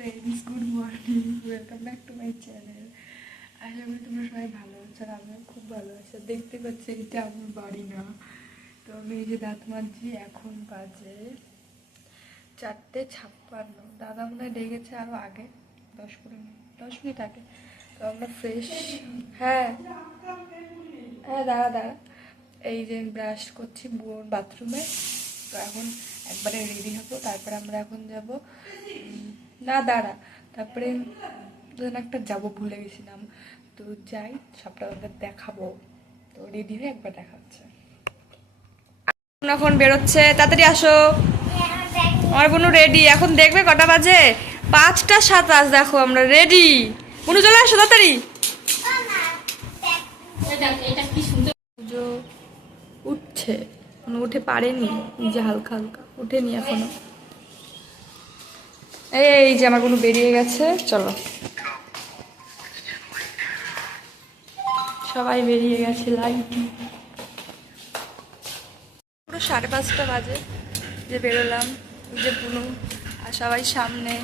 Friends, good morning, welcome back to my channel. আশা করি তোমরা সবাই ভালো আছো, আর আমিও খুব ভালো আছি। দেখতে পাচ্ছি এটা আমার বাড়ি না, তো আমি এই যে দাঁত মাজছি। এখন বাজে 4:56। দাদা মনে হয় ডেকেছে আরও আগে, 10 মিনিট আগে। তো আমরা ফ্রেশ, হ্যাঁ হ্যাঁ দাঁড়া, এই যে ব্রাশ করছি বুয়োর বাথরুমে। তো এখন একবারে রেডি হবো, তারপরে আমরা এখন যাব না দাঁড়া, তারপরে একটা যাবো ভুলে গেছিলাম। তো যাই, সবটা ওদের দেখাবো। তো রেডি হয়ে একবার দেখা হচ্ছে। এখন বেরোচ্ছে, তাড়াতাড়ি আসো। আমার বোনু রেডি, এখন দেখবে কটা বাজে, 5:27। দেখো আমরা রেডি। বোনু চলে আসো তাড়াতাড়ি। পুজো উঠছে, উঠে পারেনি, যে হালকা হালকা উঠেনি এখনো। এই যে আমার কোনো বেরিয়ে গেছে, চলো সবাই বেরিয়ে গেছে। লাইট পুরো 5:30 বাজে যে বেরোলাম, যে পুনু আর সবাই সামনে।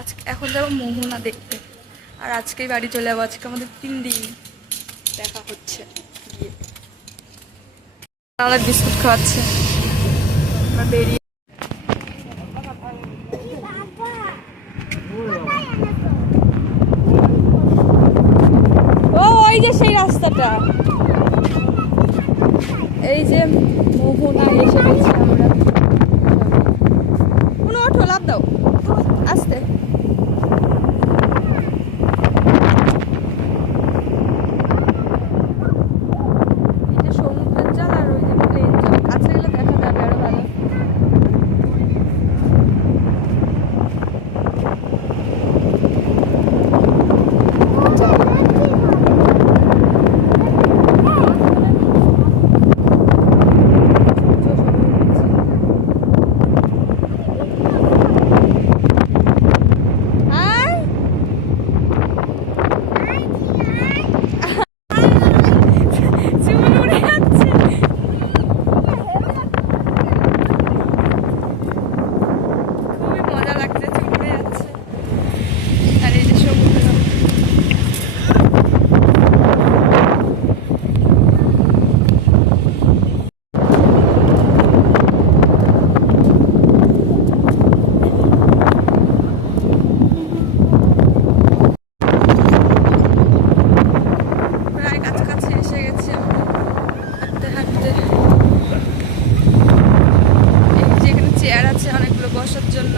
আজকে এখন যাবো মোহনা দেখতে, আর আজকেই বাড়ি চলে যাবো। আজকে আমাদের 3 দিন দেখা হচ্ছে গিয়ে। আমাদের বিস্কুট খাওয়াচ্ছে, আমরা বেরিয়ে। ও ওই যে সেই রাস্তাটা, এই যে মোহনা এসে গেছি আমরা। কোনো ওঠো, লাভ দাও আস্তে। এই যে সমুদ্রের জল আর ওই যে প্লেন জল, কাছে গেলে দেখা যাবে আরো ভালো। চেয়ার আছে অনেকগুলো বসার জন্য।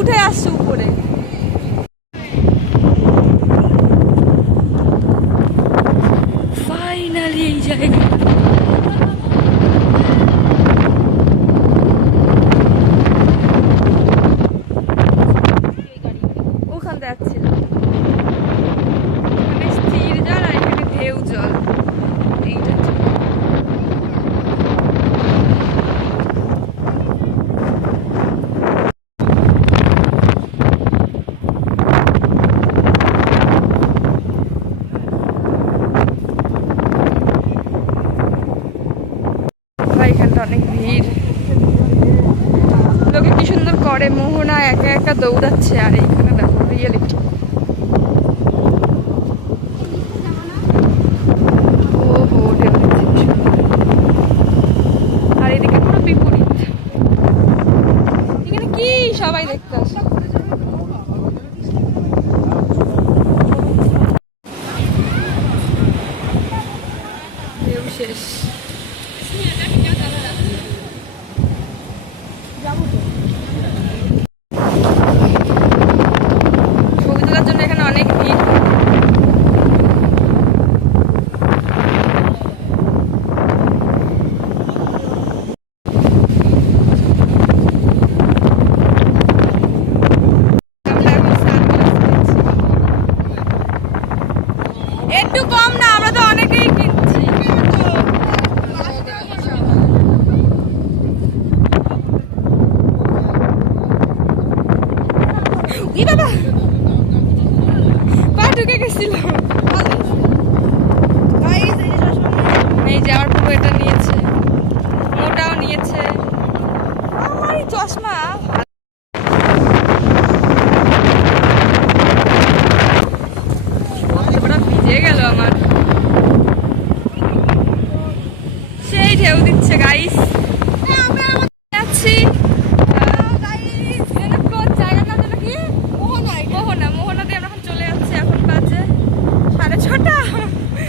উঠে আসছে উপরে। ফাইনালি এই জায়গা, ওখান যাচ্ছিল স্থির জল আর এখানে ঢেউ জল। এইটা এখানটা অনেক ভিড়, লোকে কি সুন্দর করে। মোহনা একা একা দৌড়াচ্ছে, আর এইখানে দেখো রিয়েলিটি। ওহো ঢেউ দিচ্ছে, আর এদিকে পুরো বিপরীত। এখানে কি সবাই দেখতে আসে। শেষ। ছবি তোলার জন্য এখানে অনেক ভিড়। একটু কম না, আমরা তো অনেকেই কিনছি। পা ঢুকে গেছিল। এই যে আমার পুরো এটা নিয়েছে, মোটাও নিয়েছে। আমার এই চশমা ভিজে গেল আমার। সেই ঢেউ দিচ্ছে গাইস। যাচ্ছি মোহনা দিয়ে আমরা এখন চলে যাচ্ছি। এখন বাজে 6:30।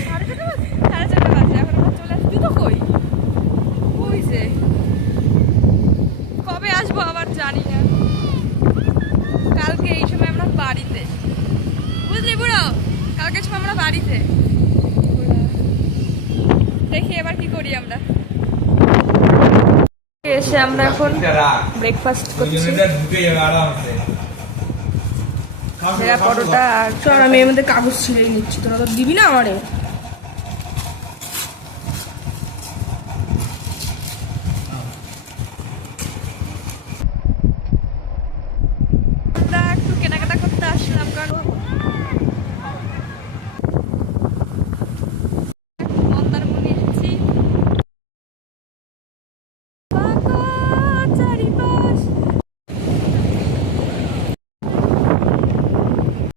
6:30 বাজে। এখন আমরা চলে আসছি। তুই তো কই? ওই যে কবে আসবো আবার জানি না। কালকে এই সময় আমরা বাড়িতে, বুঝলি বুড়ো? কালকে সময় আমরা বাড়িতে। দেখি এবার কি করি আমরা। এসে আমরা এখন ব্রেকফাস্ট করছি। পরোটা আর চল আমি এর মধ্যে কাগজ ছিঁড়ে নিচ্ছি, তোরা তো দিবি না আমারে।